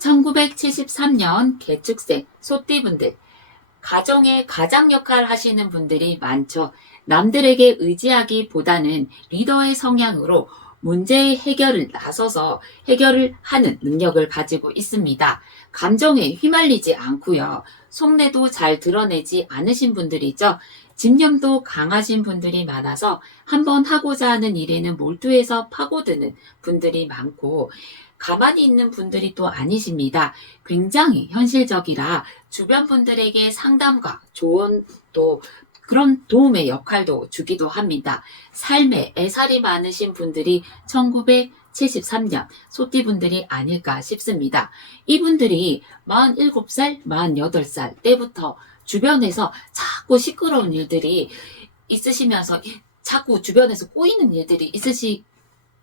1973년 개축생 소띠분들 가정의 가장 역할 하시는 분들이 많죠. 남들에게 의지하기보다는 리더의 성향으로 문제의 해결을 나서서 해결을 하는 능력을 가지고 있습니다. 감정에 휘말리지 않고요. 속내도 잘 드러내지 않으신 분들이죠. 집념도 강하신 분들이 많아서 한번 하고자 하는 일에는 몰두해서 파고드는 분들이 많고 가만히 있는 분들이 또 아니십니다. 굉장히 현실적이라 주변 분들에게 상담과 조언 또 그런 도움의 역할도 주기도 합니다. 삶에 애살이 많으신 분들이 1973년 소띠분들이 아닐까 싶습니다. 이분들이 47살, 48살 때부터 주변에서 자꾸 시끄러운 일들이 있으시면서 자꾸 주변에서 꼬이는 일들이 있으시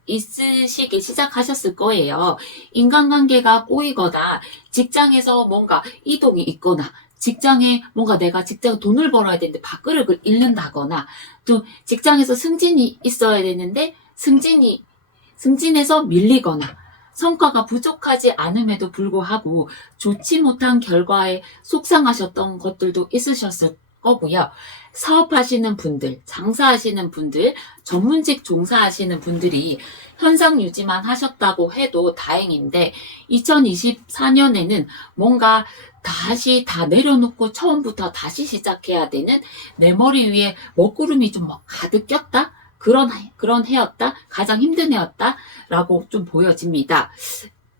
있으시기 시작하셨을 거예요. 인간관계가 꼬이거나 직장에서 뭔가 이동이 있거나 직장에 뭔가 내가 직장 돈을 벌어야 되는데 밥그릇을 잃는다거나 또 직장에서 승진이 있어야 되는데 승진이 승진에서 밀리거나 성과가 부족하지 않음에도 불구하고 좋지 못한 결과에 속상하셨던 것들도 있으셨을 거고요. 사업하시는 분들, 장사하시는 분들, 전문직 종사하시는 분들이 현상 유지만 하셨다고 해도 다행인데 2024년에는 뭔가 다시 다 내려놓고 처음부터 다시 시작해야 되는 내 머리 위에 먹구름이 좀막 가득 꼈다? 그런, 그런 해였다? 가장 힘든 해였다? 라고 좀 보여집니다.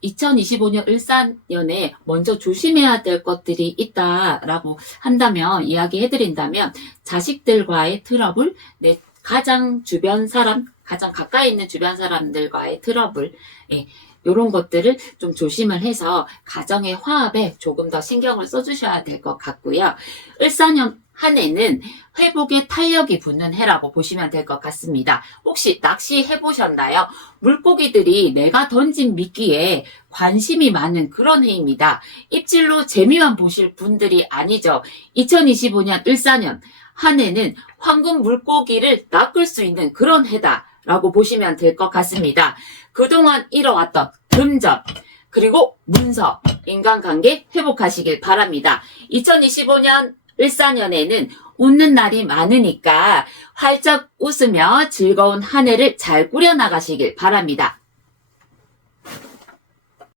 2025년 을사년에 먼저 조심해야 될 것들이 있다라고 한다면, 이야기해드린다면, 자식들과의 트러블, 내 가장 주변 사람, 가장 가까이 있는 주변 사람들과의 트러블, 예, 이런 것들을 좀 조심을 해서 가정의 화합에 조금 더 신경을 써주셔야 될 것 같고요. 을사년 한 해는 회복에 탄력이 붙는 해라고 보시면 될 것 같습니다. 혹시 낚시 해보셨나요? 물고기들이 내가 던진 미끼에 관심이 많은 그런 해입니다. 입질로 재미만 보실 분들이 아니죠. 2025년 을사년 한 해는 황금 물고기를 낚을 수 있는 그런 해다라고 보시면 될 것 같습니다. 그동안 잃어왔던 금전, 그리고 문서, 인간관계 회복하시길 바랍니다. 2025년 을사년에는 웃는 날이 많으니까 활짝 웃으며 즐거운 한 해를 잘 꾸려나가시길 바랍니다.